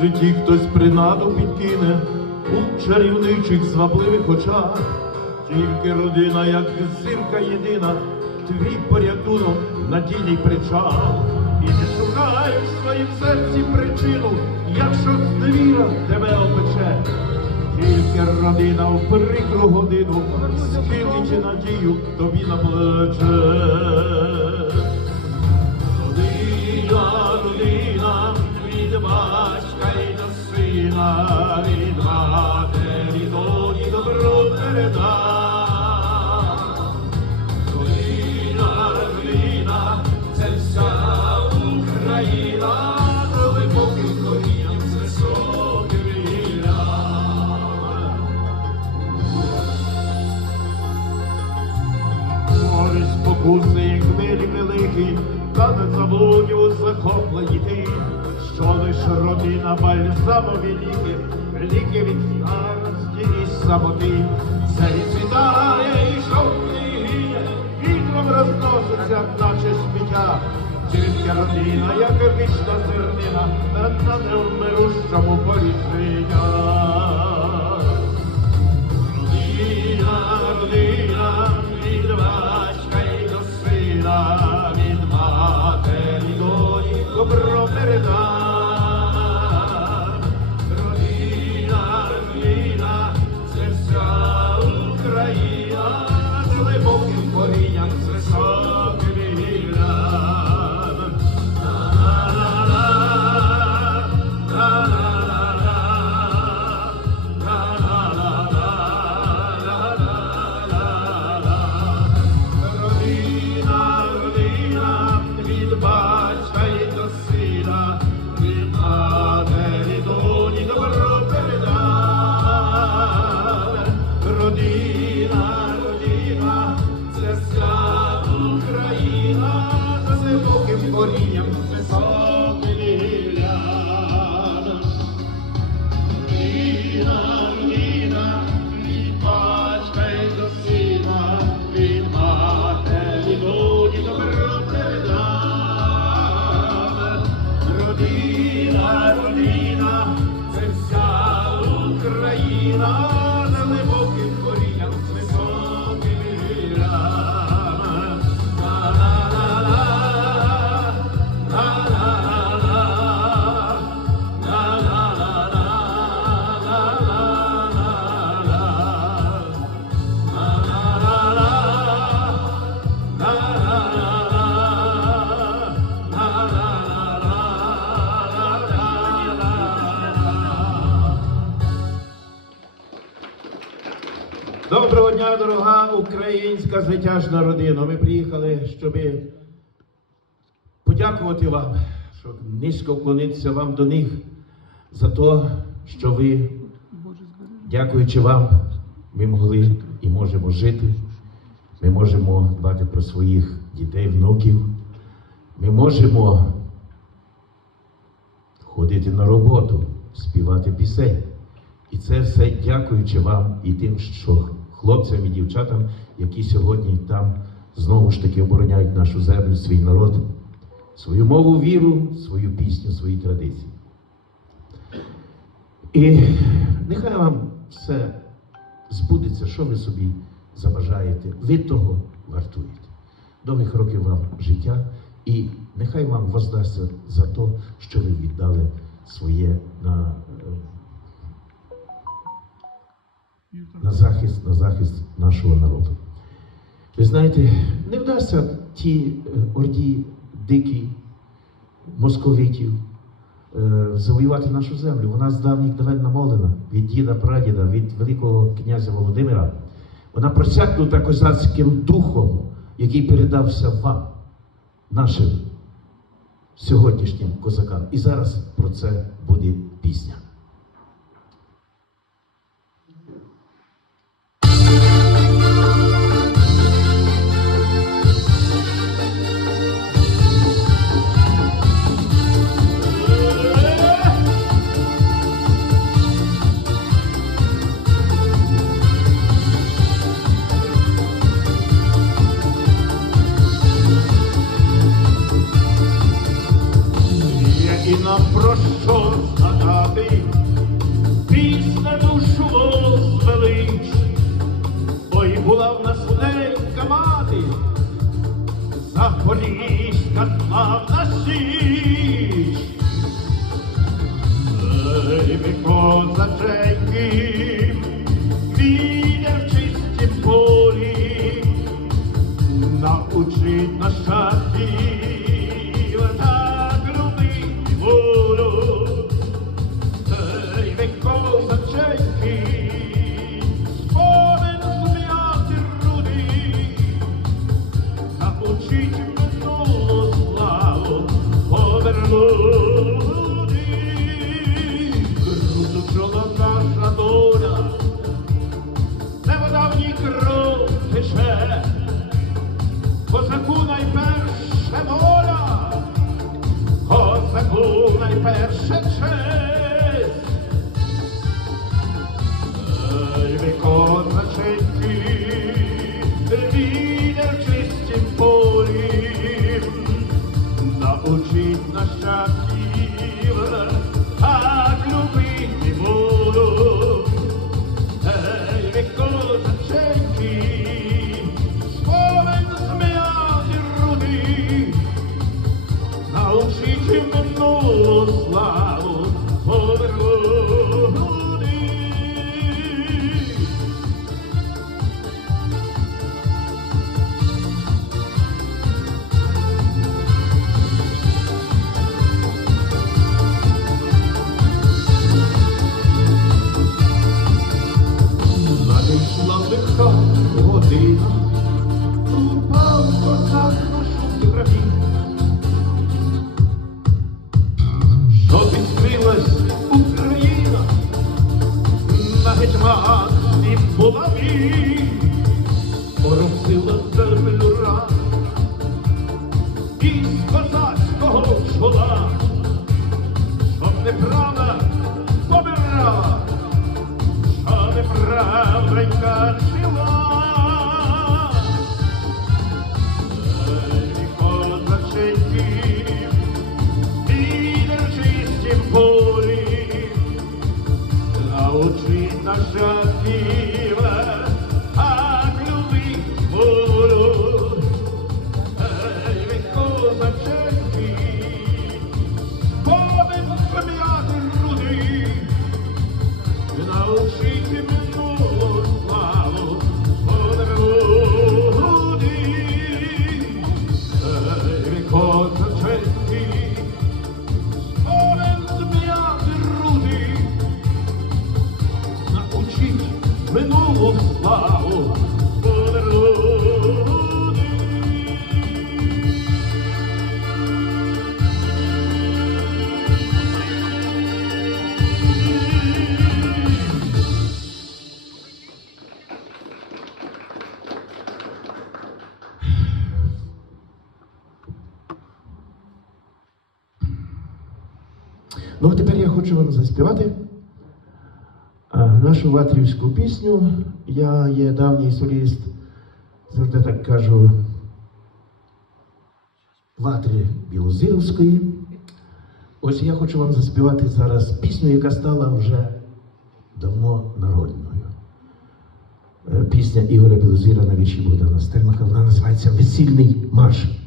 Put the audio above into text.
житті хтось принаду підкине у чарівничих звабливих очах. Тільки родина, як зірка єдина, твій порятунок, надійний причал. І ти шукаєш в своїм серці причину, якщо зневіра тебе опече. Тільки родина в прикру годину схилить надію тобі на плече. Родина, батька й до сина, від матері доні добро переда. Родина, родина, це вся Україна, глибоким корінням з високим вірям. Море спокуси, як хвилі великі, та не заблудів захоплені ти, що лиш родина бальзамові ліки, ліки від старості і самоти, це відцвітає і жовтіє, вітром розноситься, наче сміття. Тільки родина, як вічна зернина, на невмирущому полі. Доброго дня, дорога українська звитяжна родина. Ми приїхали, щоб подякувати вам, щоб низько вклонитися вам до них за те, що ви, дякуючи вам, ми могли і можемо жити. Ми можемо дбати про своїх дітей, внуків. Ми можемо ходити на роботу, співати пісень. І це все дякуючи вам і тим, що хлопцям і дівчатам, які сьогодні там знову ж таки обороняють нашу землю, свій народ, свою мову, віру, свою пісню, свої традиції. І нехай вам все збудеться, що ви собі забажаєте. Ви того вартуєте. Довгих років вам життя, і нехай вам воздасться за те, що ви віддали своє на, е, на захист, на захист нашого народу. Ви знаєте, не вдасться ті е, орді дикі московитів е, завоювати нашу землю. Вона з давніх давен намолена від діда прадіда, від Великого князя Володимира. Вона просякнута козацьким духом, який передався вам, нашим сьогоднішнім козакам. І зараз про це буде пісня. Poliiskat avlasii. Zajmy kozaczeki, widzę w czystym poli, nauczy nas szatni. Thank you. Хочу вам заспівати нашу ватрівську пісню. Я є давній соліст, завжди так кажу, ватри Білозировської. Ось я хочу вам заспівати зараз пісню, яка стала вже давно народною. Е, Пісня Ігоря Білозіра на вірші Богдана Стельмаха. Вона називається Весільний марш.